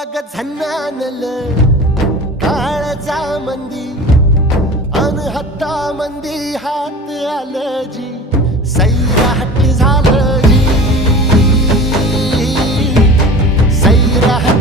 अग झन्नानल काळजा मंदी अन हत्ता मंदी हात आलं जी सैराट झालं जी सैराट